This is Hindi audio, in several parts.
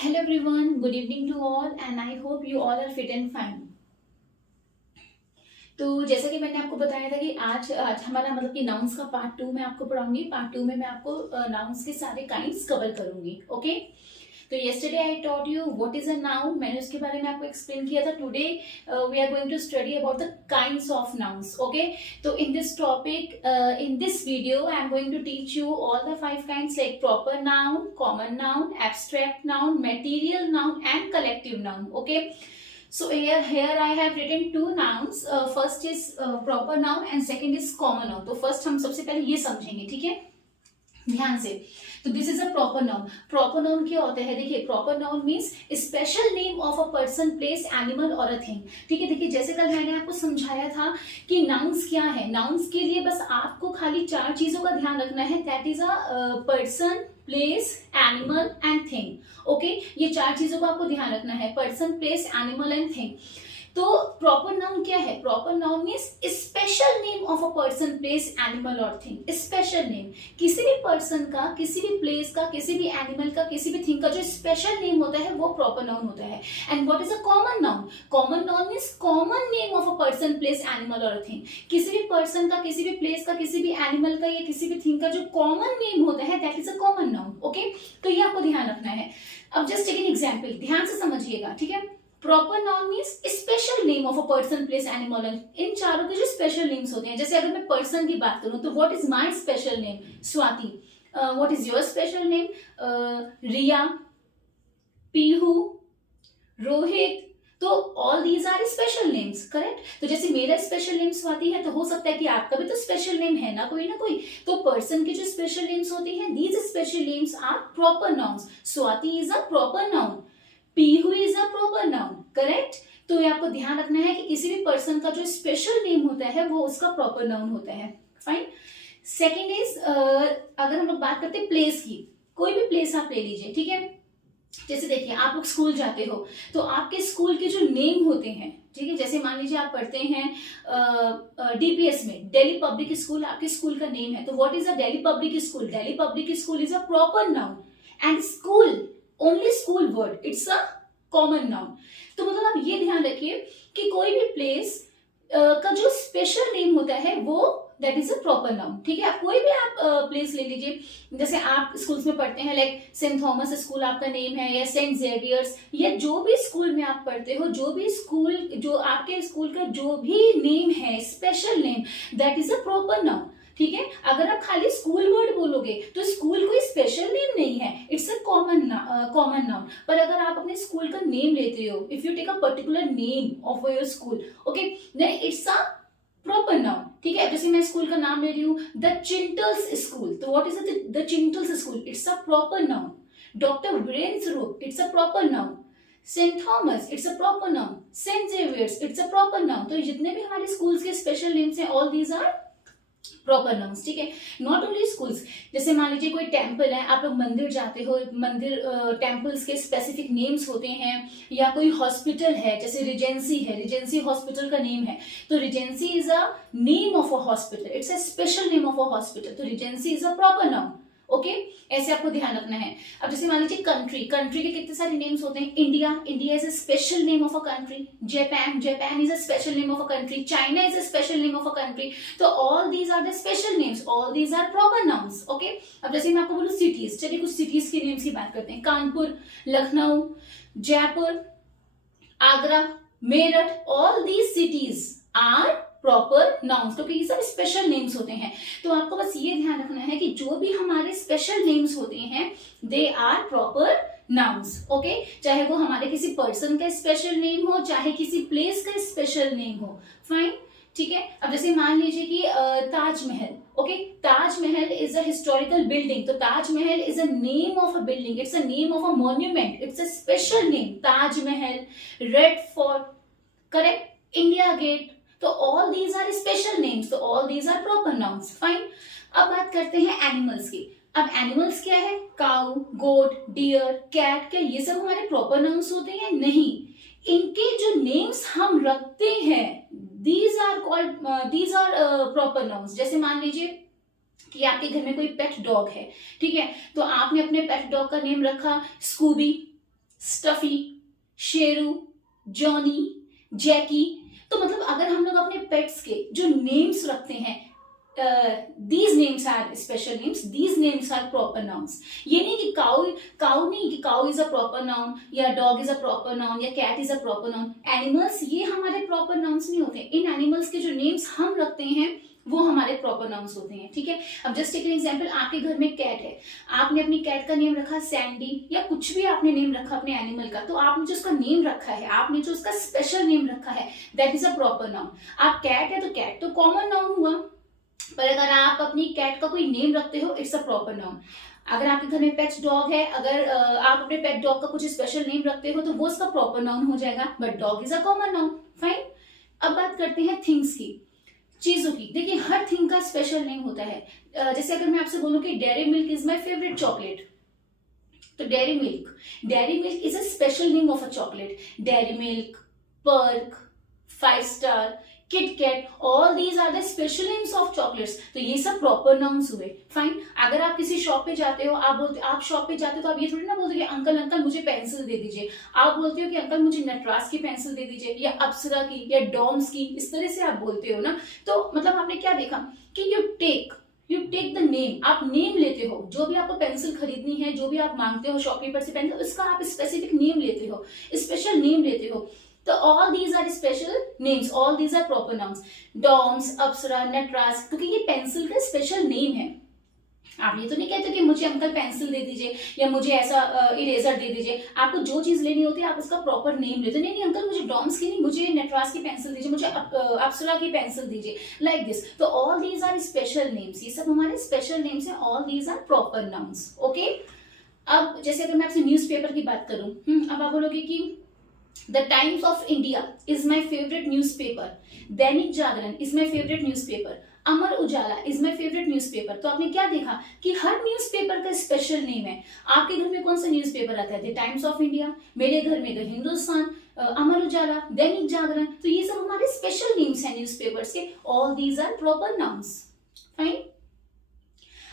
Hello everyone, good evening to all and I hope you all are fit and fine. तो जैसा कि मैंने आपको बताया था कि आज हमारा मतलब कि नाउन्स का पार्ट 2 मैं आपको पढ़ाऊंगी। पार्ट 2 में मैं आपको नाउन्स के सारे काइंड्स कवर करूंगी। ओके, तो yesterday I taught you what is a noun, मैंने उसके बारे में आपको एक्सप्लेन किया था। Today we are going to study about the kinds of nouns. Okay, तो in this topic in this video I am going to teach you all the 5 kinds like proper noun, common noun, abstract noun, material noun and collective noun. Okay, so here I have written two nouns. First is proper noun and second is common noun. तो first हम सबसे पहले ये समझेंगे, ठीक है, ध्यान से। तो this is a proper noun. Proper noun क्या होता है? देखिए, proper noun means special name of a person, place, animal और अ थिंग। ठीक है, देखिए जैसे कल मैंने आपको समझाया था कि नाउन्स क्या है। नाउन्स के लिए बस आपको खाली 4 चीजों का ध्यान रखना है, that is a person, place, animal and thing. Okay, ये 4 चीजों को आपको ध्यान रखना है, person, place, animal and thing. तो प्रॉपर नाउन क्या है? Proper noun means special name of a person, place, animal और थिंग। स्पेशल नेम, किसी भी पर्सन का, किसी भी प्लेस का, किसी भी एनिमल का, किसी भी थिंग का जो स्पेशल नेम होता है वो प्रॉपर नाउन होता है। And what is a common noun? Common noun means common name of a person, place, animal और थिंग। किसी भी पर्सन का, किसी भी प्लेस का, किसी भी एनिमल का या किसी भी थिंग का जो कॉमन नेम होता है that is a common noun. Okay, तो ये आपको ध्यान रखना है। अब जस्ट टेक एन एग्जाम्पल, ध्यान से समझिएगा, ठीक है। Proper noun means special name of a person, place, animal. इन चारों के जो स्पेशल नेम्स होते हैं, जैसे अगर मैं पर्सन की बात करूं तो what is my special name? Swati. What is your special name? Riya, Pihu, Rohit. तो all these are special names, correct. तो जैसे मेरा स्पेशल नेम स्वाति है तो हो सकता है कि आपका भी तो स्पेशल नेम है ना कोई। तो पर्सन के जो स्पेशल नेम्स होते हैं, these special names are proper nouns. Swati is a proper noun, Pihu is a proper noun, correct. तो ये आपको ध्यान रखना है कि किसी भी पर्सन का जो स्पेशल नेम होता है वो उसका प्रॉपर नाउन होता है। फाइन। सेकेंड इज अगर हम लोग बात करते हैं प्लेस की, कोई भी प्लेस आप ले लीजिए, ठीक है। जैसे देखिए, आप लोग स्कूल जाते हो तो आपके स्कूल के जो नेम होते हैं, ठीक है, जैसे मान लीजिए आप पढ़ते हैं डीपीएस में, दिल्ली पब्लिक स्कूल आपके स्कूल का नेम है। तो what is a Delhi public school? Delhi public school is a proper noun and school, only school word, it's a common noun. तो मतलब आप ये ध्यान रखिए कि कोई भी प्लेस का जो स्पेशल नेम होता है वो that is a proper noun. ठीक है, आप कोई भी आप प्लेस ले लीजिए, जैसे आप स्कूल्स में पढ़ते हैं, लाइक सेंट थॉमस स्कूल आपका नेम है, या सेंट जेवियर्स, या जो भी स्कूल में आप पढ़ते हो, जो भी स्कूल, जो आपके स्कूल का जो भी नेम है, special name, that is a proper noun. ठीक है, अगर आप खाली स्कूल वर्ड बोलोगे तो स्कूल कोई स्पेशल नेम नहीं है, इट्स अ कॉमन नाउन। पर अगर आप अपने स्कूल का नेम लेते हो, if you take a particular name of your school, okay, then it's a proper noun. ठीक है, जैसे मैं स्कूल का नाम ले रही हूँ, द चिंटल्स स्कूल, तो what is the Chintels school? It's a proper noun. Doctor Virendra Roop, it's a proper noun. Saint Thomas, it's a proper noun. Saint Xavier's, it's a proper noun. तो जितने भी हमारे स्कूल्स के स्पेशल नेम्स हैं, all these are proper nouns. ठीक है, नॉट ओनली स्कूल्स, जैसे मान लीजिए कोई टेम्पल है, आप लोग मंदिर जाते हो, मंदिर टेम्पल्स के स्पेसिफिक नेम्स होते हैं, या कोई हॉस्पिटल है, जैसे रिजेंसी है, रिजेंसी हॉस्पिटल का नेम है, तो Regency is a name of a hospital, it's a special name of a hospital, तो Regency is a proper noun. Okay, ऐसे आपको ध्यान रखना है। अब जैसे मान लीजिए कंट्री, कंट्री के कितने सारे नेम्स होते हैं। India, India is a special name of a country. Japan, Japan is a special name of a country. China is a special name of a country. तो all these are the special names, all these are proper nouns. Okay, अब जैसे मैं आपको बोलूं सिटीज, चलिए कुछ सिटीज के नेम्स की बात करते हैं। Kanpur, Lucknow, Jaipur, Agra, Meerut, all these cities are proper nouns, क्योंकि ये सब स्पेशल नेम्स होते हैं। तो आपको बस ये ध्यान रखना है कि जो भी हमारे स्पेशल नेम्स होते हैं they are proper nouns. Okay, चाहे वो हमारे किसी पर्सन का स्पेशल नेम हो, चाहे किसी प्लेस का स्पेशल नेम हो। फाइन, ठीक है। अब जैसे मान लीजिए कि Taj Mahal, okay, Taj Mahal is a historical building, तो Taj Mahal is a name of a building, it's a name of a monument, it's a special name. Taj Mahal, red fort, correct, India gate, तो all these are special names, तो all these are proper nouns. Fine. अब बात करते हैं एनिमल्स की। अब एनिमल्स क्या है? काउ, गोट, डियर, कैट, क्या ये सब हमारे प्रॉपर नाउन्स होते हैं? नहीं, इनके जो नेम्स हम रखते हैं these are called, these are proper nouns. जैसे मान लीजिए कि आपके घर में कोई पेट डॉग है, ठीक है, तो आपने अपने पेट डॉग का नेम रखा स्कूबी, स्टफी, शेरू, जॉनी, जैकी। तो मतलब अगर हम लोग अपने पेट्स के जो नेम्स रखते हैं, these names are special names, these names are proper nouns। ये नहीं कि काउ नहीं कि cow is a proper noun, या dog is a proper noun, या cat is a proper noun. Animals ये हमारे प्रॉपर नाउन्स नहीं होते। इन एनिमल्स के जो नेम्स हम रखते हैं वो हमारे प्रॉपर नाउन्स होते हैं, ठीक है। अब जस्ट टेक एन एग्जांपल, आपके घर में कैट है, आपने अपनी कैट का नेम रखा सैंडी, या कुछ भी आपने नेम रखा अपने एनिमल का, तो आपने जो उसका नेम रखा है, आपने जो उसका स्पेशल नेम रखा है, that is a proper noun. आप कैट है तो कैट तो कॉमन नाउन हुआ, पर अगर आप अपनी कैट का कोई नेम रखते हो, इट्स अ प्रॉपर नाउन। अगर आपके घर में पेट डॉग है, अगर आप अपने पेट डॉग का कुछ स्पेशल नेम रखते हो तो वो उसका प्रॉपर नाउन हो जाएगा, but dog is a common noun, fine. अब बात करते हैं थिंग्स की, चीजों की। देखिए हर थिंग का स्पेशल नेम होता है। जैसे अगर मैं आपसे बोलूं कि Dairy Milk is my favourite chocolate, तो Dairy Milk is a special name of a chocolate. Dairy Milk, Perk, 5 star, KitKat, all these are the special names of chocolates. तो ये सब प्रॉपर नाउन्स हुए, फाइन। अगर आप किसी शॉप पे जाते हो, आप शॉप पे जाते हो तो आप ये थोड़ी ना बोलते हो कि अंकल मुझे पेंसिल दे दीजिए। आप बोलते हो कि अंकल मुझे नटराज की पेंसिल दे दीजिए, या अप्सरा की, या डॉम्स की, इस तरह से आप बोलते हो ना। तो मतलब आपने क्या देखा कि यू टेक द नेम, आप नेम लेते हो। जो भी आपको पेंसिल खरीदनी है, जो भी आप मांगते हो शॉपकीपर से पेंसिल, उसका आप स्पेसिफिक नेम लेते हो, स्पेशल नेम लेते हो। तो all these are special names, all these are proper nouns। Doms, Apsara, Nataraj, क्योंकि ये पेंसिल का स्पेशल नेम है। आप ये तो नहीं कहते कि मुझे अंकल पेंसिल दे दीजिए, या मुझे ऐसा इरेजर दे दीजिए। आपको जो चीज लेनी होती है आप उसका प्रॉपर नेम लेते हो। नहीं अंकल मुझे डॉम्स की नहीं, मुझे नटराज की पेंसिल दीजिए, मुझे अप्सरा की पेंसिल दीजिए, लाइक दिस। तो all these are special names, ये सब हमारे स्पेशल नेम्स हैं। All these are proper nouns, okay. अब जैसे अगर मैं आपसे न्यूज़पेपर की बात करूं, अब आप बोलोगे कि The Times of India is my favorite newspaper, Dainik Jagran is my favorite newspaper, Amar Ujala is my favorite newspaper। तो आपने क्या देखा कि हर न्यूज़पेपर का स्पेशल नेम है। आपके घर में कौन सा न्यूज़पेपर आता है? द टाइम्स ऑफ इंडिया, मेरे घर में द हिंदुस्तान, अमर उजाला, दैनिक जागरण। तो ये सब हमारे स्पेशल नेम्स हैं न्यूज़पेपर्स के। All these are proper nouns, fine.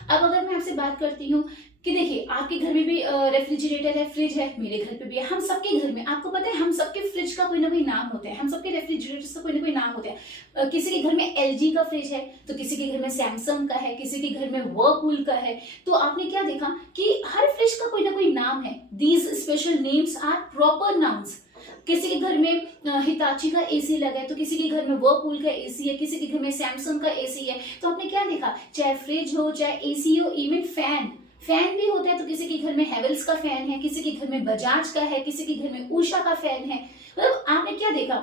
अब अगर मैं आपसे बात करती हूँ कि देखिए आपके घर में भी रेफ्रिजरेटर है, फ्रिज है, मेरे घर पे भी है, हम सबके घर में, आपको पता है हम सबके फ्रिज का कोई ना कोई नाम होता है, हम सबके रेफ्रिजरेटर का कोई ना कोई नाम होता है। किसी के घर में एलजी का फ्रिज है, तो किसी के घर में सैमसंग का है, किसी के घर में वर्लपूल का है। तो आपने क्या देखा कि हर फ्रिज का कोई ना कोई नाम है। These special names are proper nouns. किसी के घर में हिताची का एसी लगा है, तो किसी के घर में वर्लपूल का एसी है, किसी के घर में सैमसंग का एसी है। तो आपने क्या देखा, चाहे फ्रिज हो, चाहे एसी हो, इवन फैन भी होता है। तो किसी के घर में हैवेल्स का फैन है, किसी के घर में बजाज का है, किसी के घर में उषा का फैन है। मतलब आपने क्या देखा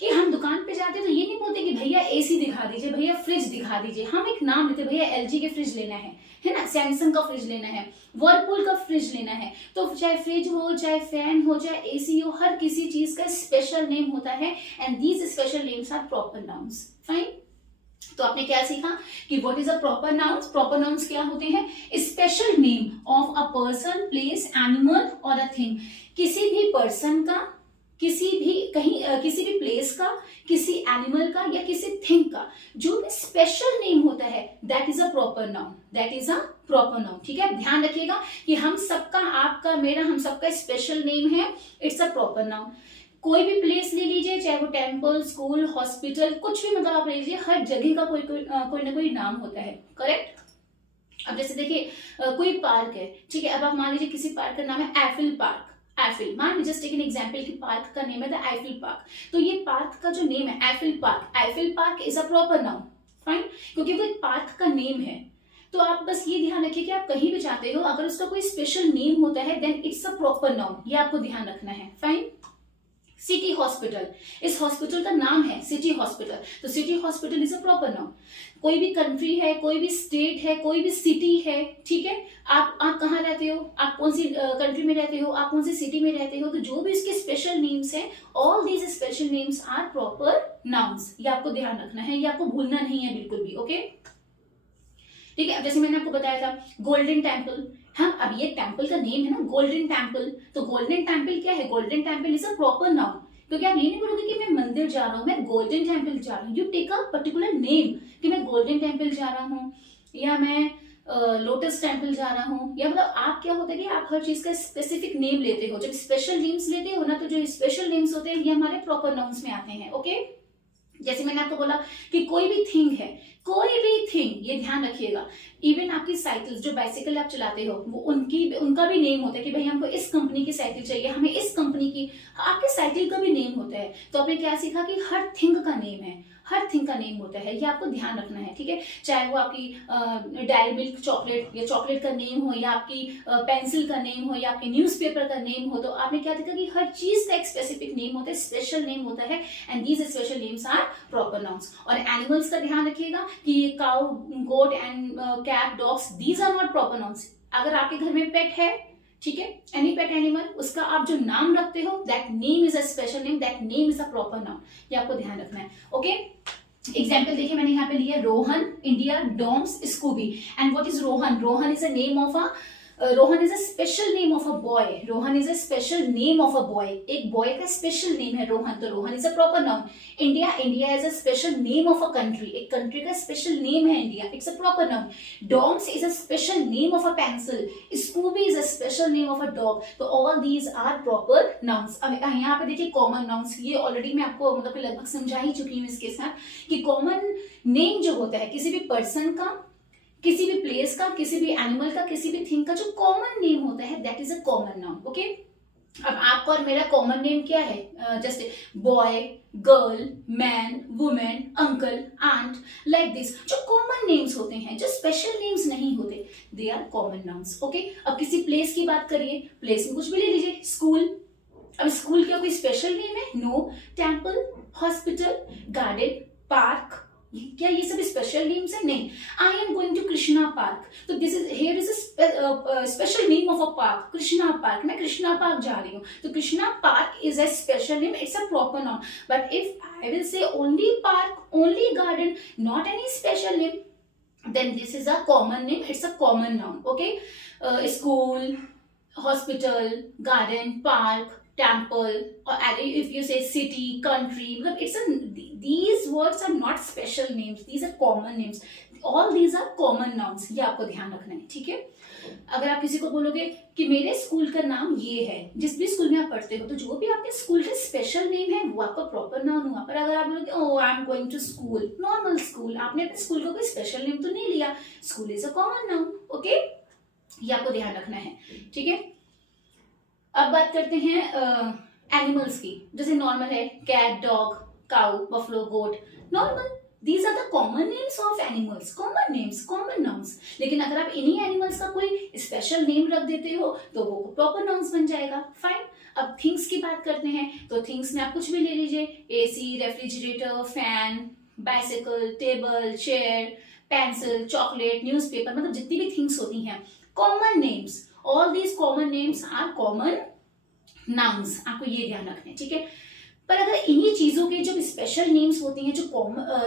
कि हम दुकान पे जाते हैं तो ये नहीं बोलते कि भैया एसी दिखा दीजिए, भैया फ्रिज दिखा दीजिए, हम एक नाम लेते, भैया एलजी के फ्रिज लेना है ना, सैमसंग का फ्रिज लेना है, वर्लपूल का फ्रिज लेना है। तो चाहे फ्रिज हो, चाहे फैन हो, चाहे एसी हो, हर किसी चीज का स्पेशल नेम होता है। And these special names are proper nouns, fine. तो आपने क्या सीखा कि what is a proper nouns. Proper nouns क्या होते हैं? Special name of a person, place, animal और अ थिंग। किसी भी पर्सन का, किसी भी प्लेस का, किसी एनिमल का, या किसी थिंग का जो भी स्पेशल नेम होता है, that is a proper noun, that is a proper noun. ठीक है, ध्यान रखिएगा कि हम सबका, आपका, मेरा, हम सबका स्पेशल नेम है, इट्स अ प्रॉपर नाउन। कोई भी प्लेस ले लीजिए, चाहे वो टेम्पल, स्कूल, हॉस्पिटल, कुछ भी मतलब आप ले लीजिए, हर जगह का कोई ना कोई नाम होता है, करेक्ट। अब जैसे देखिए कोई पार्क है, ठीक है, अब आप मान लीजिए किसी पार्क का नाम है एफिल पार्क। एफिल, मान जस्ट टेक एन एग्जांपल कि पार्क का नेम है द एफिल पार्क। तो ये पार्क का जो नेम है Eiffel park is a proper noun, fine, क्योंकि वो एक पार्क का नेम है। तो आप बस ये ध्यान रखिए कि आप कहीं भी जाते हो, अगर उसका कोई स्पेशल नेम होता है then it's a proper noun, ये आपको ध्यान रखना है, फाइन। सिटी हॉस्पिटल, इस हॉस्पिटल का नाम है सिटी हॉस्पिटल, तो city hospital is a proper noun. कोई भी कंट्री है, कोई भी स्टेट है, कोई भी सिटी है, ठीक है, आप कहाँ रहते हो, आप कौन सी कंट्री में रहते हो, आप कौन सी सिटी में रहते हो, तो जो भी इसके स्पेशल नेम्स हैं, all these special names are proper nouns. ये आपको ध्यान रखना है, ये आपको भूलना नहीं है बिल्कुल भी, ओके। ठीक है, अब जैसे मैंने आपको बताया था गोल्डन टेम्पल, हाँ, अब ये टेम्पल का नेम है ना गोल्डन टेम्पल, तो गोल्डन टेम्पल क्या है? Golden temple is a proper noun, क्योंकि आप ये नहीं बोलोगे कि मैं मंदिर जा रहा हूँ, मैं गोल्डन टेम्पल जा रहा हूँ। You take a particular name कि मैं गोल्डन टेम्पल जा रहा हूँ, या मैं लोटस टेम्पल जा रहा हूँ, या मतलब आप क्या होता है कि आप हर चीज का स्पेसिफिक नेम लेते हो। जब स्पेशल नेम्स लेते हो ना, तो जो स्पेशल नेम्स होते हैं ये हमारे प्रॉपर नाउन्स में आते हैं। ओके, जैसे मैंने आपको बोला कि कोई भी थिंग है, कोई भी थिंग, ये ध्यान रखिएगा, इवन आपकी साइकिल्स, जो बाइसिकल आप चलाते हो, वो उनका भी नेम होता है कि भाई हमको इस कंपनी की साइकिल चाहिए, हमें इस कंपनी की, आपके साइकिल का भी नेम होता है। तो आपने क्या सीखा कि हर थिंग का नेम है, हर थिंग का नेम होता है, ये आपको ध्यान रखना है, ठीक है। चाहे वो आपकी डायरी मिल्क चॉकलेट या चॉकलेट का नेम हो, या आपकी पेंसिल का नेम हो, या आपके न्यूज़पेपर का नेम हो, तो आपने क्या देखा कि हर चीज का एक स्पेसिफिक नेम होता है, स्पेशल नेम होता है, and these special names are proper nouns. और एनिमल्स का ध्यान रखिएगा कि cow, goat and cat, dogs, these are not proper nouns. अगर आपके घर में पेट है, ठीक है, एनी पेट एनिमल, उसका आप जो नाम रखते हो, that name is a special name, that name is a proper noun, ये आपको ध्यान रखना है। ओके, एग्जाम्पल देखिए मैंने यहाँ पे लिया Rohan, India, Doms, Scooby. And what is Rohan? Rohan is a name of a Rohan is a special name of a boy. Rohan is a special name of a boy, एक बॉय का स्पेशल नेम है रोहन, तो Rohan is a proper noun. India, India is a special name of a country, एक कंट्री का स्पेशल नेम है India, it's a proper noun. Doms is a special name of a pencil, Scooby is a special name of a dog, तो all these are proper nouns. अब यहाँ पे देखिए कॉमन नाउन्स, ये ऑलरेडी मैं आपको मतलब लगभग समझा ही चुकी हूँ इसके साथ कि कॉमन नेम जो होता है किसी भी पर्सन का, किसी भी प्लेस का, किसी भी एनिमल का, किसी भी थिंग का जो कॉमन नेम होता है, that is a common noun. Okay, अब आपका और मेरा कॉमन नेम क्या है? जैसे boy, girl, man, women, uncle, aunt, like this, जो कॉमन नेम्स होते हैं, जो स्पेशल नेम्स नहीं होते, they are common nouns. Okay, अब किसी प्लेस की बात करिए, प्लेस में कुछ भी ले लीजिए, स्कूल। अब स्कूल क्या कोई स्पेशल नेम है? No. Temple, hospital, garden, park, क्या ये सब स्पेशल नेम्स है? नहीं। I am going to Krishna park, तो this is here is a special name of a park, Krishna park, मैं कृष्णा पार्क जा रही हूँ, तो Krishna park is a special name, it's a proper noun. But if I will say only park, only garden, not any special name, then this is a common name, it's a common noun. Okay, school, hospital, garden, park, temple, or if you say city, country, it's a, these words are not special names, these are common names, all these are common nouns, ये आपको ध्यान रखना है, ठीक है। अगर आप किसी को बोलोगे कि मेरे स्कूल का नाम ये है, जिस भी स्कूल में आप पढ़ते हो, तो जो भी आपके स्कूल का स्पेशल नेम है वो आपका प्रॉपर नाउन हुआ। पर अगर आप बोलोगे oh I am going to school, normal school, आपने अपने स्कूल का कोई स्पेशल नेम तो नहीं लिया, school is a common noun. Okay, ये आपको ध्यान रखना है, ठीक है। अब बात करते हैं एनिमल्स की, जैसे नॉर्मल है cat, dog, cow, buffalo, goat, normal, these are the common names of animals, common names, common nouns। लेकिन अगर आप इन्हीं एनिमल्स का कोई स्पेशल नेम रख देते हो तो वो प्रॉपर नाउन्स बन जाएगा। फाइन, अब थिंग्स की बात करते हैं, तो थिंग्स में आप कुछ भी ले लीजिए, AC, refrigerator, fan, bicycle, table, chair, pencil, chocolate, newspaper, मतलब जितनी भी थिंग्स होती हैं, common names, all these common names are common nouns, आपको ये ध्यान रखना है, ठीक है। पर अगर इन्हीं चीजों के जो स्पेशल नेम्स होते हैं, जो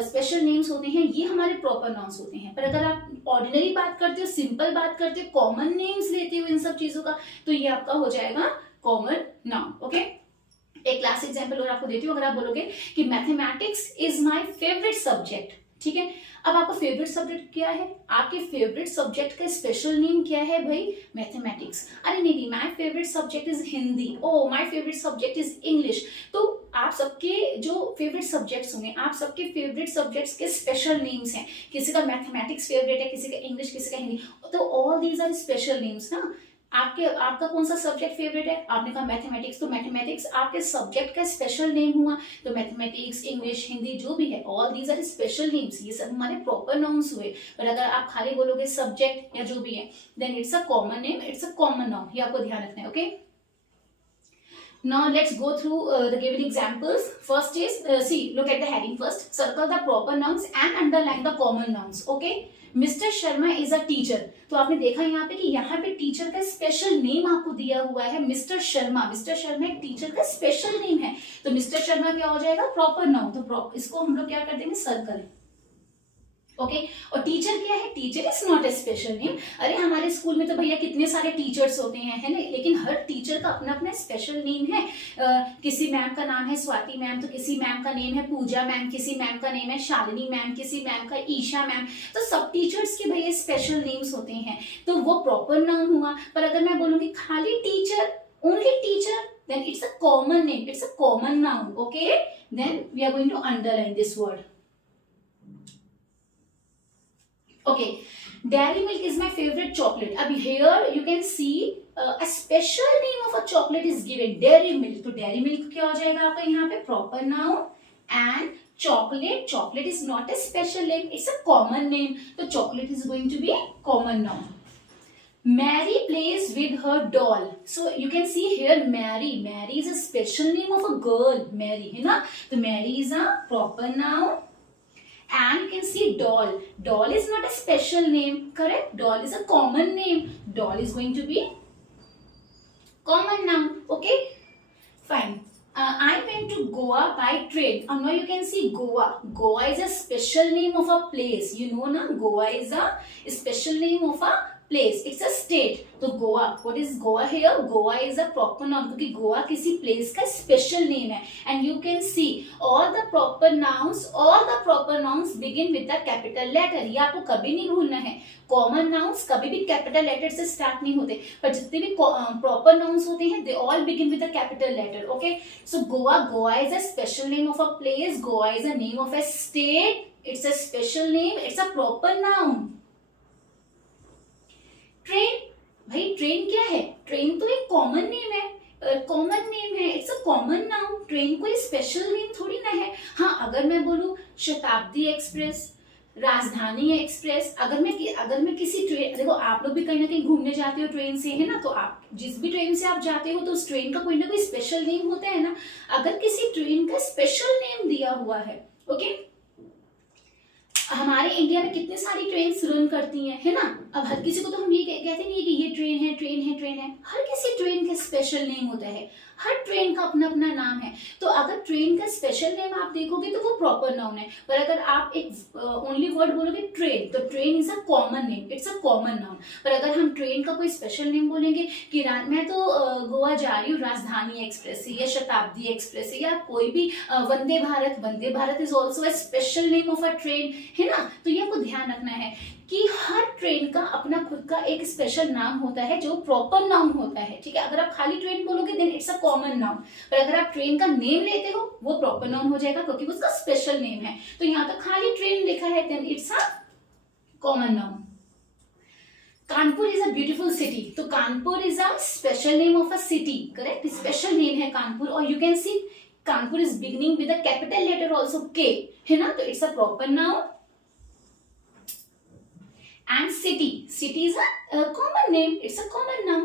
स्पेशल नेम्स होते हैं, ये हमारे प्रॉपर नाउन्स होते हैं। पर अगर आप ऑर्डिनरी बात करते हो, सिंपल बात करते हो, कॉमन नेम्स लेते हो इन सब चीजों का, तो ये आपका हो जाएगा कॉमन नाउन। ओके, एक क्लास एग्जाम्पल और आपको देती हूँ। अगर आप बोलोगे कि mathematics is my favourite subject, ठीक है, अब आपका फेवरेट सब्जेक्ट क्या है? आपके फेवरेट सब्जेक्ट का स्पेशल नेम क्या है भाई? मैथमेटिक्स। अरे नहीं, my favourite subject is Hindi, oh my favourite subject is English. तो आप सबके जो फेवरेट सब्जेक्ट्स होंगे, आप सबके फेवरेट सब्जेक्ट्स के स्पेशल नेम्स हैं। किसी का मैथमेटिक्स फेवरेट है, किसी का इंग्लिश, किसी का हिंदी, तो all these are special names ना। आपका कौन सा सब्जेक्ट फेवरेट है? आपने कहा मैथमेटिक्स, तो मैथमेटिक्स आपके सब्जेक्ट का स्पेशल नेम हुआ, तो मैथमेटिक्स, इंग्लिश, हिंदी जो भी है, all these are special names, ये सब हमारे प्रॉपर नाउन्स हुए। पर अगर आप खाली बोलोगे सब्जेक्ट या जो भी है, then it's a common name, it's a common noun, ये आपको ध्यान रखना है। Okay, now let's go through the given examples. First is see, look at the heading first, circle the proper nouns and underline the common nouns. Okay, Mr. Sharma is a teacher, तो आपने देखा यहाँ पे कि यहाँ पे टीचर का स्पेशल नेम आपको दिया हुआ है, मिस्टर शर्मा। मिस्टर शर्मा एक टीचर का स्पेशल नेम है, तो मिस्टर शर्मा क्या हो जाएगा? Proper noun. तो इसको हम लोग क्या कर देंगे? सर्कल। ओके और टीचर क्या है, teacher is not a special name. अरे हमारे स्कूल में तो भैया कितने सारे टीचर्स होते हैं, है ना, लेकिन हर टीचर का अपना अपना स्पेशल नेम है। किसी मैम का नाम है स्वाति मैम, तो किसी मैम का नेम है पूजा मैम, किसी मैम का नेम है शालिनी मैम, किसी मैम का ईशा मैम। तो सब टीचर्स के भैया स्पेशल नेम्स होते हैं, तो वो प्रॉपर नाउन हुआ। पर अगर मैं बोलूंगी खाली teacher, only teacher, then it's a common name, it's a common noun. Okay, then we are going to underline this word. Okay, dairy milk is my favorite chocolate. अब here you can see a special name of a chocolate is given, dairy milk. तो dairy milk क्या हो जाएगा आपका यहाँ पे proper noun, and chocolate, chocolate is not a special name, it's a common name. तो chocolate is going to be common noun. Mary plays with her doll. So you can see here Mary. Mary is a special name of a girl. Mary, है ना? तो Mary is a proper noun. And you can see doll. Doll is not a special name, correct? Doll is a common name. Doll is going to be common noun. Okay, fine. I went to Goa by train. Now you can see Goa. Goa is a special name of a place. You know na? Goa is a special name of a place. It's a state. तो Goa, what is Goa here? Goa is a proper noun क्योंकि गोवा किसी place का special name है. And you can see all the proper nouns begin with the capital letter. ये आपको कभी नहीं भूलना है. Common nouns कभी भी capital letter से start नहीं होते, पर जितने भी proper nouns होते हैं they all begin with a capital letter. Okay, so Goa is a special name of a place. Goa is a name of a state. It's a special name. It's a proper noun. Train, भाई ट्रेन क्या है? ट्रेन तो एक कॉमन नेम है, it's a common noun. Train कोई स्पेशल नेम थोड़ी ना है. हाँ, अगर मैं बोलूं शताब्दी एक्सप्रेस, राजधानी एक्सप्रेस, अगर मैं किसी ट्रेन, देखो आप लोग भी कहीं ना कहीं घूमने जाते हो ट्रेन से, है ना, तो आप जिस भी ट्रेन से आप जाते हो तो उस ट्रेन का कोई ना कोई स्पेशल नेम होता है ना. अगर किसी ट्रेन का स्पेशल नेम दिया हुआ है, ओके, हमारे इंडिया में कितने सारी ट्रेन रन करती हैं, है ना. अब हर किसी को तो हम ये कहते नहीं है कि ये ट्रेन है. हर किसी ट्रेन का स्पेशल नेम होता है, हर ट्रेन का अपना अपना नाम है. तो अगर ट्रेन का स्पेशल नेम आप देखोगे तो वो प्रॉपर नाउन है. पर अगर आप एक ओनली वर्ड बोलोगे ट्रेन, तो train is a common name, it's a common noun. पर अगर हम ट्रेन का कोई स्पेशल नेम बोलेंगे कि मैं तो गोवा जा रही हूँ राजधानी एक्सप्रेस से या शताब्दी एक्सप्रेस से या कोई भी Vande Bharat is also a special name of a train, है ना. तो ये आपको ध्यान रखना है कि हर ट्रेन का अपना खुद का एक स्पेशल नाम होता है जो प्रॉपर नाउन होता है. ठीक है, अगर आप खाली ट्रेन बोलोगे then it's a common noun, पर अगर आप ट्रेन का नेम लेते हो वो प्रॉपर नाउन हो जाएगा क्योंकि उसका स्पेशल नेम है. तो यहाँ तो खाली ट्रेन लिखा है then it's a common noun. Kanpur is a beautiful city. तो Kanpur is a special name of a city, correct, special name है कानपुर. और you can see Kanpur is beginning with a capital letter also K, है ना, तो it's a proper noun. And city is a common name, it's a common noun.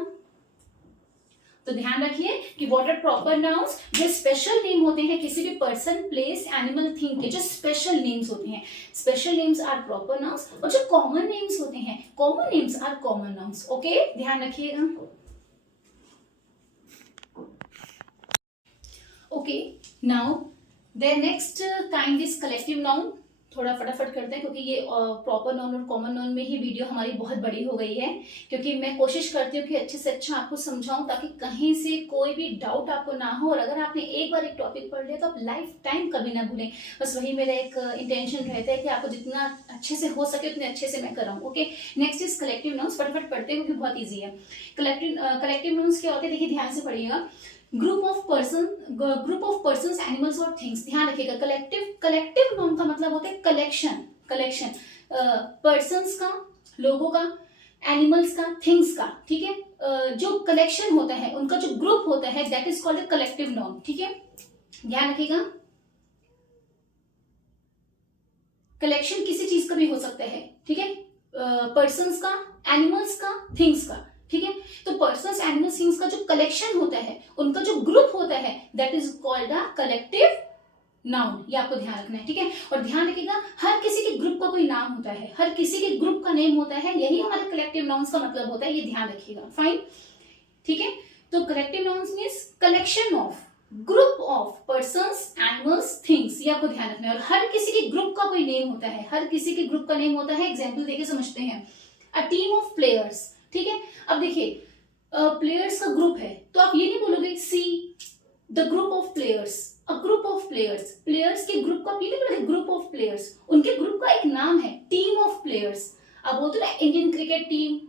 तो ध्यान रखिए कि what are proper nouns, जो स्पेशल नेम होते हैं किसी भी पर्सन, प्लेस, एनिमल, थिंग के, जो स्पेशल नेम्स होते हैं, special names are proper nouns. और जो कॉमन नेम्स होते हैं, common names are common nouns. Okay, ध्यान रखिएगा. Okay, now the next kind is collective noun. थोड़ा फटाफट करते हैं क्योंकि ये प्रॉपर नाउन और कॉमन नाउन में ही वीडियो हमारी बहुत बड़ी हो गई है, क्योंकि मैं कोशिश करती हूँ कि अच्छे से अच्छा आपको समझाऊं ताकि कहीं से कोई भी डाउट आपको ना हो. और अगर आपने एक बार एक टॉपिक पढ़ लिया तो आप लाइफ टाइम कभी ना भूलें. बस वही मेरा एक इंटेंशन रहता है कि आपको जितना अच्छे से हो सके उतने अच्छे से मैं कराऊं. Okay, next is collective nouns. फटाफट पढ़ते हैं क्योंकि बहुत ईजी है. कलेक्टिव नाउन्स क्या होते हैं, देखिए ध्यान से पढ़िएगा. ग्रुप ऑफ पर्सन, एनिमल्स और थिंग्स. ध्यान रखिएगा, कलेक्टिव नाउन का मतलब होता है कलेक्शन. पर्सन्स का, लोगों का, एनिमल्स का, थिंग्स का. ठीक है, जो कलेक्शन होता है, उनका जो ग्रुप होता है, that is called collective noun. ठीक है, ध्यान रखिएगा. कलेक्शन किसी चीज का भी हो सकता है. ठीक है, पर्सन्स का, एनिमल्स का, थिंग्स का. ठीक है, तो पर्सन्स, एनिमल्स, थिंग्स का जो कलेक्शन होता है, उनका जो ग्रुप होता है, that is called a collective noun. ये आपको ध्यान रखना है. ठीक है, और ध्यान रखिएगा हर किसी के ग्रुप का कोई नाम होता है, हर किसी के ग्रुप का नेम होता है. यही हमारे कलेक्टिव नाउन्स का मतलब होता है, ये ध्यान रखिएगा. फाइन, ठीक है. तो collective nouns means collection of, group of persons, animals, things, ये आपको ध्यान रखना है। और हर किसी के ग्रुप का कोई नेम होता है, हर किसी के ग्रुप का नेम होता है। एग्जाम्पल देके समझते हैं। अ टीम ऑफ प्लेयर्स, ठीक है। अब देखिए प्लेयर्स का ग्रुप है, तो आप ये नहीं बोलोगे see the group of players, a group of players, players के ग्रुप का आप ये नहीं बोलोगे ग्रुप ऑफ प्लेयर्स, उनके ग्रुप का एक नाम है टीम ऑफ प्लेयर्स। अब बोलते ना इंडियन क्रिकेट टीम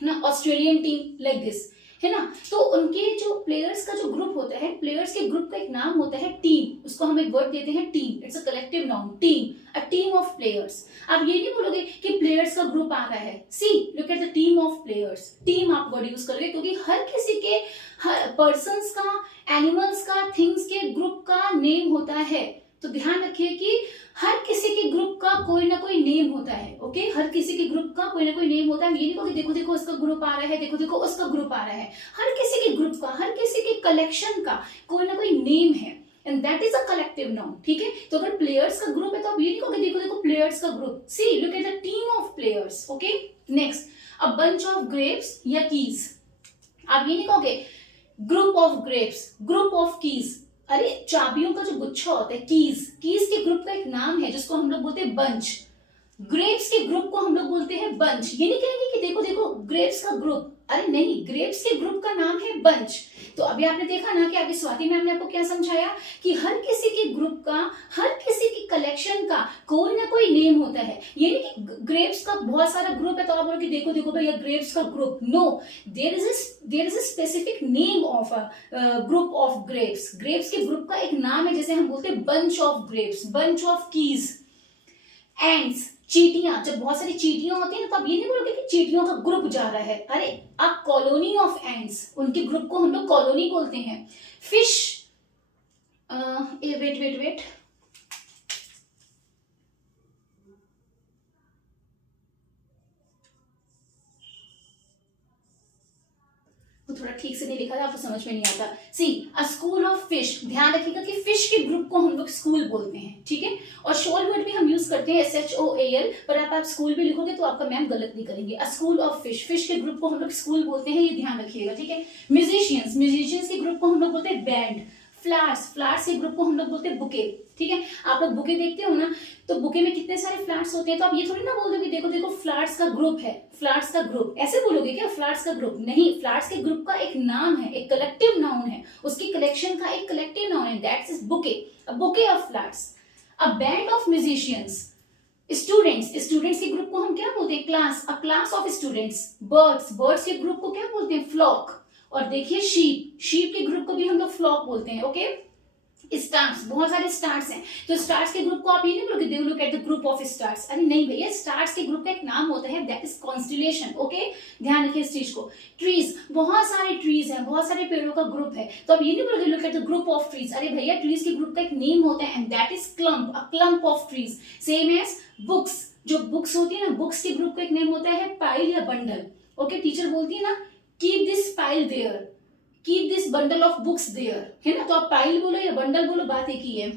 ना, ऑस्ट्रेलियन टीम, लाइक दिस, है ना। तो उनके जो प्लेयर्स का जो ग्रुप होता है, प्लेयर्स के ग्रुप का एक नाम होता है टीम, उसको हम एक वर्ड देते हैं team, it's a collective noun, team, a team of players. आप ये नहीं बोलोगे कि प्लेयर्स का ग्रुप आ रहा है, see look at the team of players, team आप वर्ड यूज करोगे, क्योंकि हर किसी के, हर पर्सन्स का, एनिमल्स का, थिंग्स के ग्रुप का नेम होता है। तो ध्यान रखिए कि हर किसी के ग्रुप का कोई ना कोई नेम होता है, ओके। हर किसी के ग्रुप का कोई ना कोई नेम होता है। ये नहीं कहो कि देखो देखो उसका ग्रुप आ रहा है, देखो देखो उसका ग्रुप आ रहा है। हर किसी के ग्रुप का, हर किसी के कलेक्शन का कोई ना कोई नेम है, and that is a collective noun, ठीक है। तो अगर प्लेयर्स का ग्रुप है तो आप ये नहीं कहोगे देखो देखो प्लेयर्स का group, see look at the team of players, okay. Next, a bunch of grapes या कीज, आप ये नहीं कहोगे group of grapes, group of keys. अरे चाबियों का जो गुच्छा होता है, कीज, कीज के ग्रुप का एक नाम है जिसको हम लोग बोलते हैं बंच। ग्रेप्स के ग्रुप को हम लोग बोलते हैं बंच। ये नहीं कहेंगे कि देखो देखो ग्रेप्स का ग्रुप, अरे नहीं, ग्रेप्स के ग्रुप का नाम है बंच। तो अभी आपने देखा ना कि अभी स्वाति मैम ने आपको क्या समझाया कि हर किसी के ग्रुप का, हर किसी की कलेक्शन का कोई ना कोई नेम होता है। ये नहीं कि ग्रेप्स का बहुत सारा ग्रुप है तो आप बोलोगे देखो देखो भैया ग्रेप्स का group, no, there is a specific name of a group of grapes. Grapes के ग्रुप का एक नाम है, जैसे हम बोलते हैं bunch of grapes, bunch of keys. Ants, चीटियां, जब बहुत सारी चीटियां होती है ना तो आप ये नहीं बोलोगे कि चीटियों का ग्रुप जा रहा है, अरे अ कॉलोनी ऑफ एंड्स, उनके ग्रुप को हम लोग कॉलोनी बोलते हैं। फिश, वेट वेट वेट, थोड़ा ठीक से नहीं लिखा था, आपको समझ में नहीं आता। सी अ स्कूल ऑफ फिश, ध्यान रखिएगा कि फिश के ग्रुप को हम लोग स्कूल बोलते हैं, ठीक है। और शोल वर्ड भी हम यूज करते हैं SHOAL, पर आप स्कूल भी लिखोगे तो आपका मैम गलत नहीं करेंगे। अ स्कूल ऑफ फिश, फिश के ग्रुप को हम लोग स्कूल बोलते हैं, ये ध्यान रखिएगा, ठीक है। म्यूजिशियंस, म्यूजिशियंस के ग्रुप को हम लोग बोलते हैं बैंड। फ्लावर्स, फ्लावर्स के ग्रुप को हम लोग बोलते हैं बुके, ठीक है। आप लोग बुके देखते हो ना, तो बुके में कितने सारे फ्लावर्स होते हैं, तो आप ये थोड़ी ना बोल दोगे देखो देखो फ्लावर्स का ग्रुप है, फ्लावर्स का ग्रुप, ऐसे बोलोगे क्या फ्लावर्स का ग्रुप? नहीं, फ्लावर्स के ग्रुप का एक नाम है, एक कलेक्टिव नाउन है, उसकी कलेक्शन का एक कलेक्टिव नाउन है, that's is bouquet, a bouquet of flowers. A band of musicians, students, students के ग्रुप को हम क्या बोलते हैं? Class, a class of students. Birds, birds के ग्रुप को क्या बोलते हैं? फ्लॉक। और देखिए शीप, शीप के ग्रुप को भी हम लोग फ्लॉक बोलते हैं, ओके। स्टार्स, बहुत सारे स्टार्स हैं, तो स्टार्स के ग्रुप को आप ये नहीं बोलोगे they look at the group of stars, अरे नहीं भैया, स्टार्स के ग्रुप का एक नाम होता है, दैट इज कॉन्स्टिलेशन, ओके। ध्यान रखिए इस चीज को। ट्रीज, बहुत सारे ट्रीज हैं, बहुत सारे पेड़ों का ग्रुप है, तो आप ये नहीं बोलोगे look at the group of trees, अरे भैया ट्रीज के ग्रुप का एक नेम होता है and that is clump, a clump of trees. Same as books, जो बुक्स होती है ना, बुक्स के ग्रुप का एक नेम होता है पाइल या बंडल, ओके। टीचर बोलती है ना keep this pile there, keep this bundle of books there, है ना, तो आप पाइल बोलो या बंडल बोलो, बात एक ही है।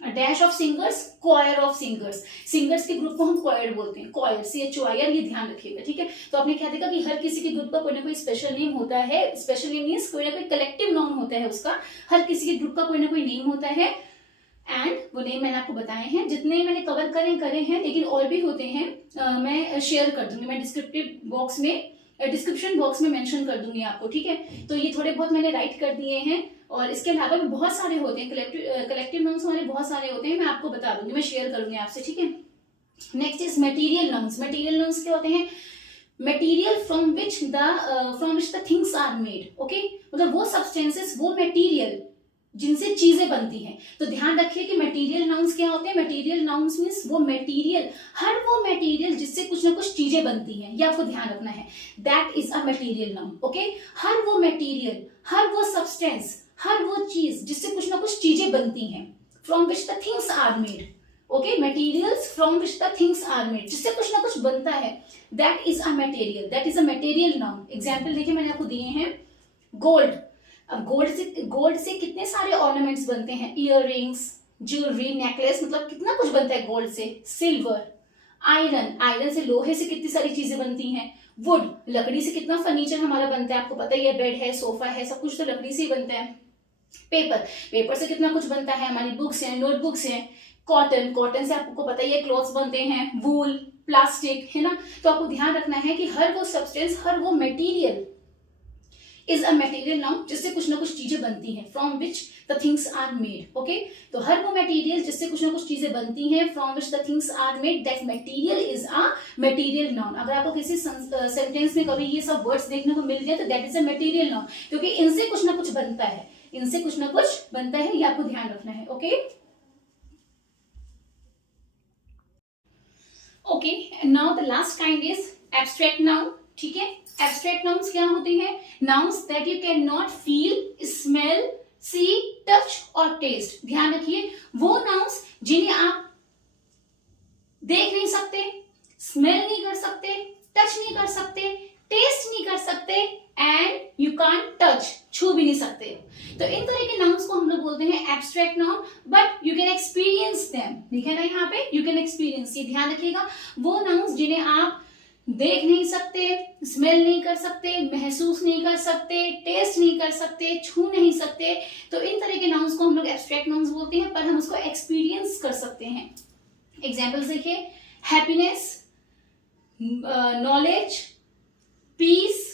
Dash of singers, choir of singers, singers के ग्रुप को हम क्वायर बोलते हैं, क्वायर, CHOIR, ये ध्यान रखिएगा, ठीक है। तो आपने क्या देखा कि हर किसी के ग्रुप का कोई ना कोई स्पेशल नेम होता है, स्पेशल नेम मीन्स कोई ना कोई कलेक्टिव नाउन होता है उसका, हर किसी के ग्रुप का कोई ना कोई नेम होता है, एंड वो नेम मैंने आपको बताए हैं, जितने मैंने कवर करे हैं, लेकिन और भी होते हैं, मैं शेयर कर दूंगी, मैं डिस्क्रिप्शन बॉक्स में मेंशन कर दूंगी आपको, ठीक है। तो ये थोड़े बहुत मैंने राइट कर दिए हैं, और इसके अलावा भी बहुत सारे होते हैं, कलेक्टिव नाउन्स हमारे बहुत सारे होते हैं, मैं आपको बता दूंगी, मैं शेयर करूंगी आपसे, ठीक है। Next is material nouns. Material nouns क्या होते हैं? Material from which the things are made, okay, मतलब वो सब्सटेंसेस, वो मटेरियल जिनसे चीजें बनती हैं। तो ध्यान रखिए कि मटेरियल नाउन्स क्या होते हैं? मटेरियल नाउन्स मींस वो मटेरियल, हर वो मटेरियल जिससे कुछ ना कुछ चीजें बनती हैं, ये आपको ध्यान रखना है, that is a material noun, okay. हर वो मटेरियल, हर वो सब्सटेंस, हर वो चीज जिससे कुछ ना कुछ चीजें बनती हैं, from which the things are made, okay, materials from which the things are made, जिससे कुछ ना कुछ बनता है, that is a material, that is a material noun. Example देखिए मैंने आपको दिए हैं, गोल्ड, अब गोल्ड से कितने सारे ऑर्नामेंट्स बनते हैं, इयररिंग्स, ज्वेलरी, नेकलेस, मतलब कितना कुछ बनता है गोल्ड से। सिल्वर, आयरन, आयरन से, लोहे से कितनी सारी चीजें बनती हैं। वुड, लकड़ी से कितना फर्नीचर हमारा बनता है, आपको पता ही है, बेड है, सोफा है, सब कुछ तो लकड़ी से ही बनता है। पेपर से कितना कुछ बनता है, हमारी बुक्स हैं, नोटबुक्स हैं। कॉटन से आपको पता ही है क्लॉथ्स बनते हैं, वूल, प्लास्टिक, है ना। तो आपको ध्यान रखना है कि हर वो सब्सटेंस, हर वो material is a material noun, जिससे कुछ ना कुछ चीजें बनती हैं, from which the things are made. Okay, तो हर वो मटेरियल जिससे कुछ ना कुछ चीजें बनती हैं, from which the things are made, that material is a material noun. अगर आपको किसी सेंटेंस में कभी ये सब वर्ड्स देखने को मिल जाए तो that is a material noun, क्योंकि इनसे कुछ ना कुछ बनता है, इनसे कुछ ना कुछ बनता है, ये आपको ध्यान रखना है। Okay, now the last kind is abstract noun. ठीक है, एब्स्ट्रैक्ट नाउन्स क्या होते हैं? Nouns that you can not feel, smell, see, touch और टेस्ट। ध्यान रखिए, वो नाउन्स जिन्हें आप देख नहीं सकते, स्मेल नहीं कर सकते, टच नहीं कर सकते, टेस्ट नहीं कर सकते, एंड यू कांट टच, छू भी नहीं सकते। तो इन तरह के नाउन्स को हम लोग बोलते हैं abstract noun, but you can experience them. लिखा ना यहाँ पे, यू कैन एक्सपीरियंस, ये ध्यान रखिएगा। वो नाउन्स जिन्हें आप देख नहीं सकते, स्मेल नहीं कर सकते, महसूस नहीं कर सकते, टेस्ट नहीं कर सकते, छू नहीं सकते, तो इन तरह के नाउन्स को हम लोग एब्स्ट्रैक्ट नाउन्स बोलते हैं, पर हम उसको एक्सपीरियंस कर सकते हैं। एग्जाम्पल्स देखिए, happiness, knowledge, peace,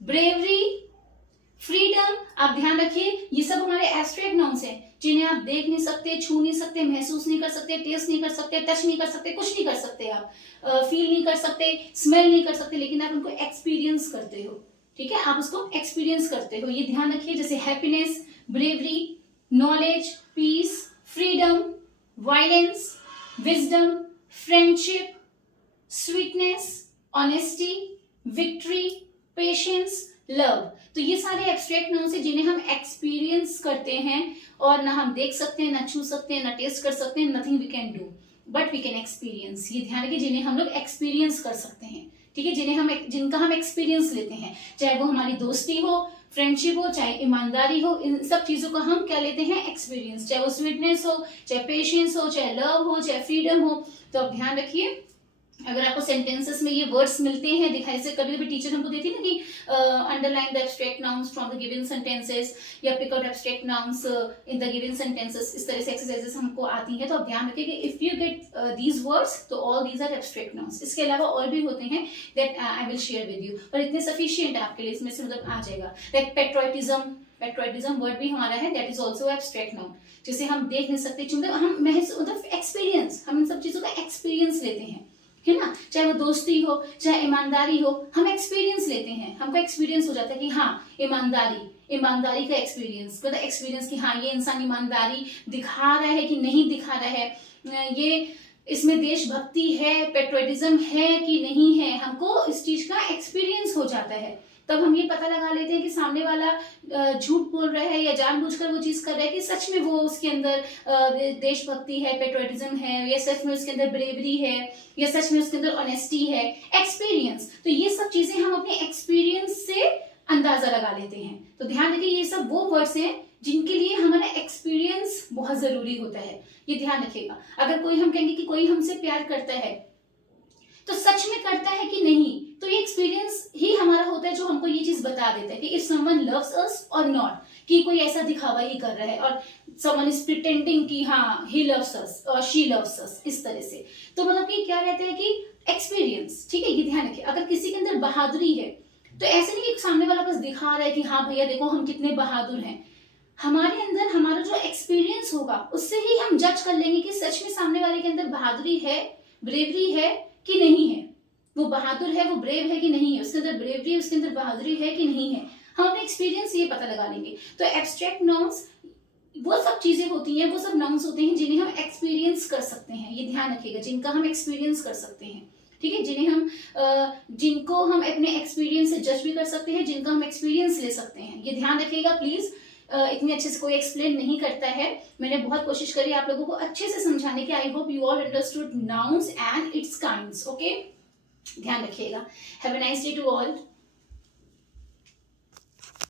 bravery, freedom. आप ध्यान रखिए, ये सब हमारे एब्स्ट्रैक्ट नाउन्स हैं, जिन्हें आप देख नहीं सकते, छू नहीं सकते, महसूस नहीं कर सकते, टेस्ट नहीं कर सकते, टच नहीं कर सकते, कुछ नहीं कर सकते, आप फील नहीं कर सकते, स्मेल नहीं कर सकते, लेकिन आप उनको एक्सपीरियंस करते हो। ठीक है, आप उसको एक्सपीरियंस करते हो, ये ध्यान रखिए। जैसे happiness, bravery, knowledge, peace, freedom, violence, wisdom, friendship, sweetness, honesty, victory, patience, love. तो ये सारे एब्स्ट्रैक्ट नाउन्स हैं जिन्हें हम एक्सपीरियंस करते हैं, और ना हम देख सकते हैं, ना छू सकते हैं, ना टेस्ट कर सकते हैं, nothing we can do but we can experience. ये ध्यान रखिए, जिन्हें हम लोग एक्सपीरियंस कर सकते हैं। ठीक है, जिनका हम एक्सपीरियंस लेते हैं, चाहे वो हमारी दोस्ती हो, फ्रेंडशिप हो, चाहे ईमानदारी हो, इन सब चीजों का हम क्या लेते हैं? एक्सपीरियंस। चाहे वो स्वीटनेस हो, चाहे पेशेंस हो, चाहे लव हो, चाहे फ्रीडम हो। तो आप ध्यान रखिए, अगर आपको सेंटेंसेस में ये वर्ड्स मिलते हैं, दिखाई से कभी कभी टीचर हमको देती है ना कि underline the abstract nouns from the given sentences, या pick out abstract nouns in the given sentences, इस तरह से एक्सरसाइजेस हमको आती हैं। तो आप ध्यान रखिए कि if you get these words, तो all these are abstract nouns. इसके अलावा और भी होते हैं that I will share with you, पर इतने सफिशिएंट है आपके लिए, इसमें से मतलब आ जाएगा। लाइक पेट्रोटिज्म वर्ड भी हमारा है, that is also abstract noun, जिसे हम देख नहीं सकते, हम मतलब एक्सपीरियंस, हम इन सब चीजों का एक्सपीरियंस लेते हैं, है ना। चाहे वो दोस्ती हो, चाहे ईमानदारी हो, हम एक्सपीरियंस लेते हैं, हमको एक्सपीरियंस हो जाता है कि हाँ ईमानदारी का एक्सपीरियंस, मतलब एक्सपीरियंस कि हाँ ये इंसान ईमानदारी दिखा रहा है कि नहीं दिखा रहा है, ये इसमें देशभक्ति है, पेट्रियटिज्म है कि नहीं है, हमको इस चीज का एक्सपीरियंस हो जाता है। तब हम ये पता लगा लेते हैं कि सामने वाला झूठ बोल रहा है या जानबूझकर वो चीज कर रहा है, कि सच में वो उसके अंदर देशभक्ति है, पेट्रियटिज्म है, या सच में उसके अंदर ब्रेवरी है, या सच में उसके अंदर ऑनेस्टी है। एक्सपीरियंस, तो ये सब चीजें हम अपने एक्सपीरियंस से अंदाजा लगा लेते हैं। तो ध्यान रखिए, ये सब वो वर्ड्स हैं जिनके लिए हमारा एक्सपीरियंस बहुत जरूरी होता है, ये ध्यान रखिएगा। अगर कोई हम कहेंगे कि कोई हमसे प्यार करता है, तो सच में करता है कि नहीं, तो ये एक्सपीरियंस ही हमारा होता है जो हमको ये चीज बता देता है कि इफ समवन लव्स अस और नॉट, कि कोई ऐसा दिखावा ही कर रहा है, और समवन इज प्रिटेंडिंग कि हाँ ही लव्स अस और शी लव्स अस, इस तरह से। तो मतलब कि क्या रहता है कि एक्सपीरियंस। ठीक है, ये ध्यान रखिए। अगर किसी के अंदर बहादुरी है, तो ऐसे नहीं कि सामने वाला बस दिखा रहा है कि हाँ भैया देखो हम कितने बहादुर हैं, हमारे अंदर हमारा जो एक्सपीरियंस होगा उससे ही हम जज कर लेंगे कि सच में सामने वाले के अंदर बहादुरी है, ब्रेवरी है कि नहीं है, वो बहादुर है, वो ब्रेव है कि नहीं है, उसके अंदर ब्रेवरी है, उसके अंदर बहादुरी है कि नहीं है। हम अपने एक्सपीरियंस ये पता लगा लेंगे। तो एब्स्ट्रैक्ट नाउन्स वो सब चीजें होती हैं, वो सब नाउन्स होते हैं जिन्हें हम एक्सपीरियंस कर सकते हैं, ये ध्यान रखिएगा, जिनका हम एक्सपीरियंस कर सकते हैं। ठीक है, जिनको हम अपने एक्सपीरियंस से जज भी कर सकते हैं, जिनका हम एक्सपीरियंस ले सकते हैं, ये ध्यान रखिएगा प्लीज। इतने अच्छे से कोई एक्सप्लेन नहीं करता है, मैंने बहुत कोशिश करी आप लोगों को अच्छे से समझाने की। I hope you all understood nouns and its kinds. Okay, ध्यान रखिएगा। Have a nice day to all.